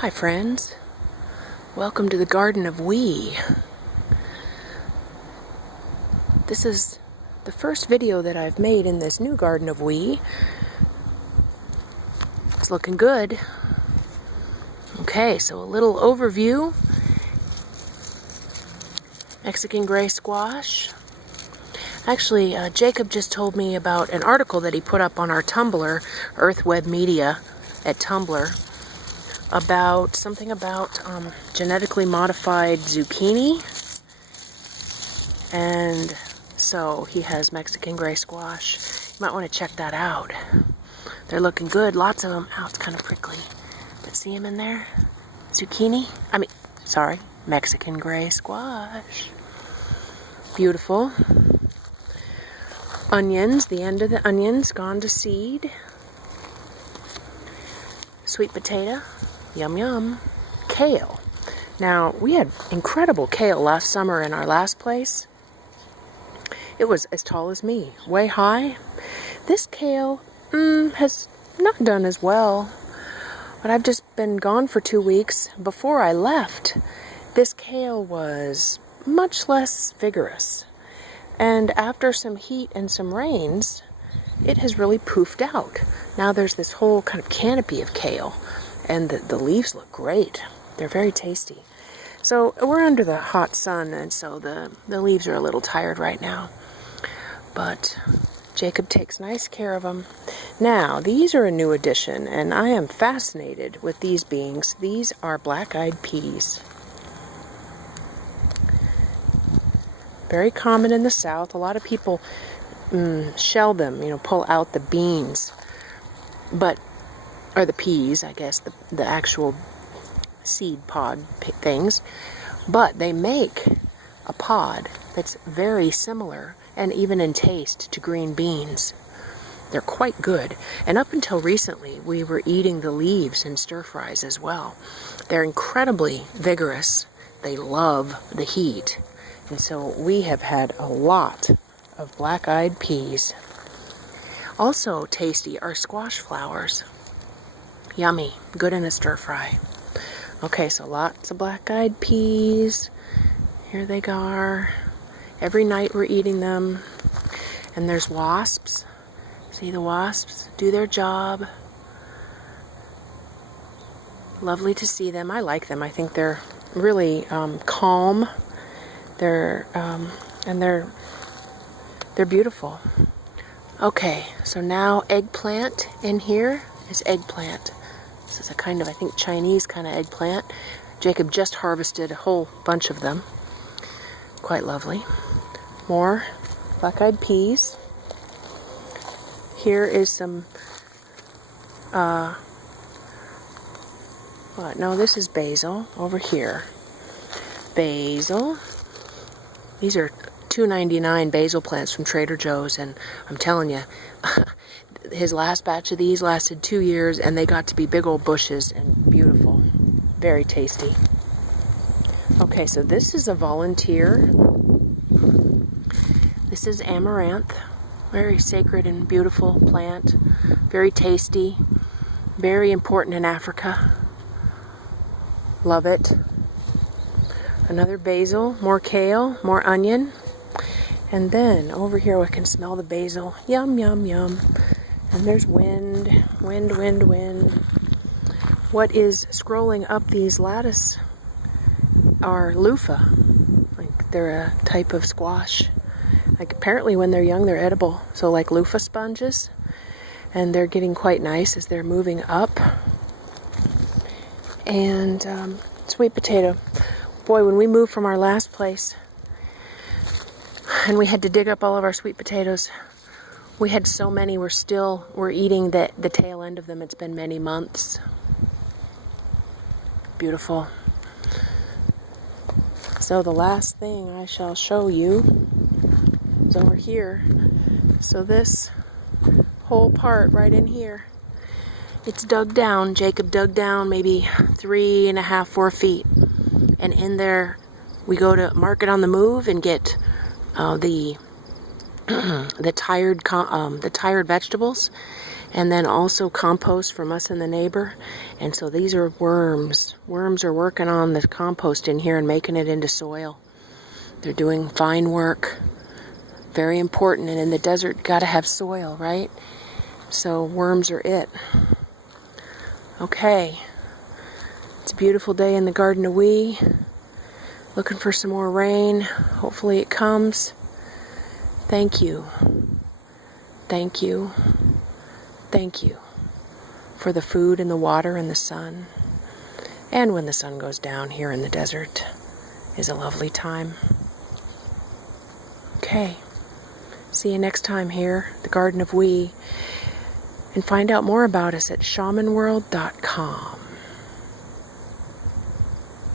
Hi friends, welcome to the Garden of We. This is the first video that I've made in this new Garden of We. It's looking good. Okay, so a little overview. Mexican gray squash. Actually, Jacob just told me about an article that he put up on our Tumblr, Earth Web Media at Tumblr, about something about genetically modified zucchini. And so he has Mexican gray squash. You might want to check that out. They're looking good. Lots of them. Ow, it's kind of prickly. But see them in there? Zucchini? Mexican gray squash. Beautiful. Onions. The end of the onions gone to seed. Sweet potato. Yum yum. Kale. Now, we had incredible kale last summer in our last place. It was as tall as me, way high. This kale has not done as well, but I've just been gone for 2 weeks. Before I left, this kale was much less vigorous. And after some heat and some rains, it has really poofed out. Now there's this whole kind of canopy of kale. And the leaves look great. They're very tasty. So we're under the hot sun, and so the leaves are a little tired right now. But Jacob takes nice care of them. Now, these are a new addition, and I am fascinated with these beings. These are black-eyed peas. Very common in the South. A lot of people shell them, pull out the beans. Or the peas, I guess, the actual seed pod things. But they make a pod that's very similar, and even in taste, to green beans. They're quite good. And up until recently, we were eating the leaves in stir fries as well. They're incredibly vigorous. They love the heat. And so we have had a lot of black-eyed peas. Also tasty are squash flowers. Yummy. Good in a stir fry. Okay, so lots of black-eyed peas. Here they are. Every night we're eating them. And there's wasps. See the wasps do their job. Lovely to see them. I like them. I think they're really calm. They're beautiful. Okay, so now eggplant in here is eggplant. This is a kind of, I think, Chinese kind of eggplant. Jacob just harvested a whole bunch of them. Quite lovely. More black-eyed peas. Here is some, no, this is basil over here. Basil. These are $2.99 basil plants from Trader Joe's, and I'm telling you, his last batch of these lasted 2 years, and they got to be big old bushes and beautiful. Very tasty. Okay, so this is a volunteer. This is amaranth. Very sacred and beautiful plant. Very tasty. Very important in Africa. Love it. Another basil, more kale, more onion. And then over here we can smell the basil. Yum, yum, yum. And there's wind. What is scrolling up these lattice are loofah. Like they're a type of squash. Like apparently when they're young they're edible. So like loofah sponges. And they're getting quite nice as they're moving up. And sweet potato. Boy, when we moved from our last place and we had to dig up all of our sweet potatoes, we had so many, we're eating the tail end of them. It's been many months. Beautiful. So the last thing I shall show you is over here. So this whole part right in here, it's dug down. Jacob dug down maybe 3.5, 4 feet. And in there, we go to Market on the Move and get the tired vegetables, and then also compost from us and the neighbor. And so these are worms. Worms are working on the compost in here and making it into soil. They're doing fine work. Very important. And in the desert, you gotta have soil, right? So worms are it. Okay. It's a beautiful day in the Garden of Wee. Looking for some more rain. Hopefully it comes. Thank you. Thank you. Thank you for the food and the water and the sun. And when the sun goes down here in the desert is a lovely time. Okay. See you next time here, the Garden of Wee. And find out more about us at shamanworld.com.